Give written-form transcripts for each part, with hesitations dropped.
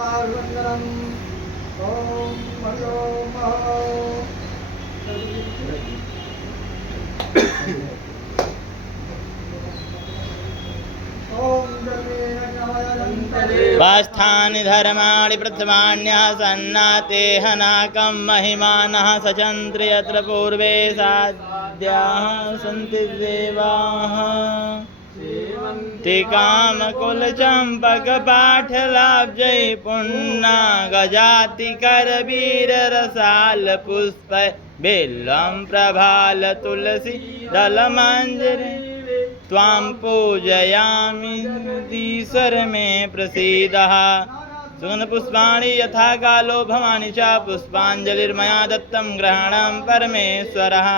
नमस्कारवन्दनम् ॐ हरि ओम वास्थानि धर्माणि प्रथमान्यः सन्नातेह नाकं महिमानः सचन्त्र यत्र पूर्वे साध्याः सन्ति देवाः ते कामकुलचम्पकपाठलाब्जै पुण्यगजातिकरवीररसालपुष्पै बिल्वं प्रभालतुलसी दलमञ्जरी त्वां पूजयामि ईश्वर मे प्रसीदः सुगन्धपुष्पाणि यथा कालो भवानि च पुष्पाञ्जलिर्मया दत्तं ग्रहणं परमेश्वरः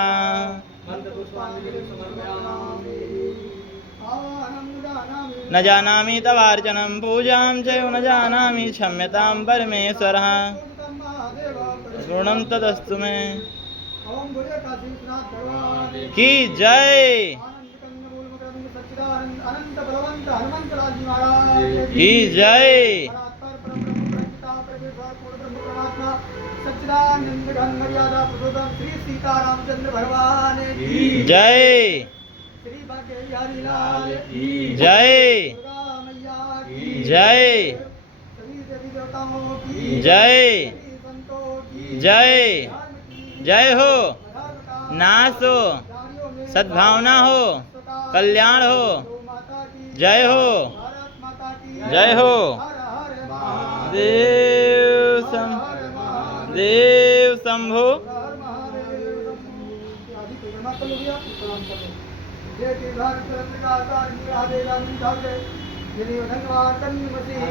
न जानामि तवार्चनं पूजां च न जानामि क्षम्यतां परमेश्वरः ऋणं तदस्तु मे की जय की जय सच्चिदानंद घन मर्यादा पुरुषोत्तम श्री सीतारामचंद्र भगवान की जय श्री भाग्य बिहारी लाल की जय दुर्गा मैया की जय सभी देवी देवताओं की जय सभी संतों की जय जय हो नाश हो प्राणियों में सद्भावना हो कल्याण हो गौ माता की जय हो भारत माता की जय हो हर हर महादेव देव शंभु हर महादेव आदि परिक्रमा कर लो भैया प्रणाम कर लो जय तीर्थाटन का आचार्य महादेव धन्यवाद कन्या मसीह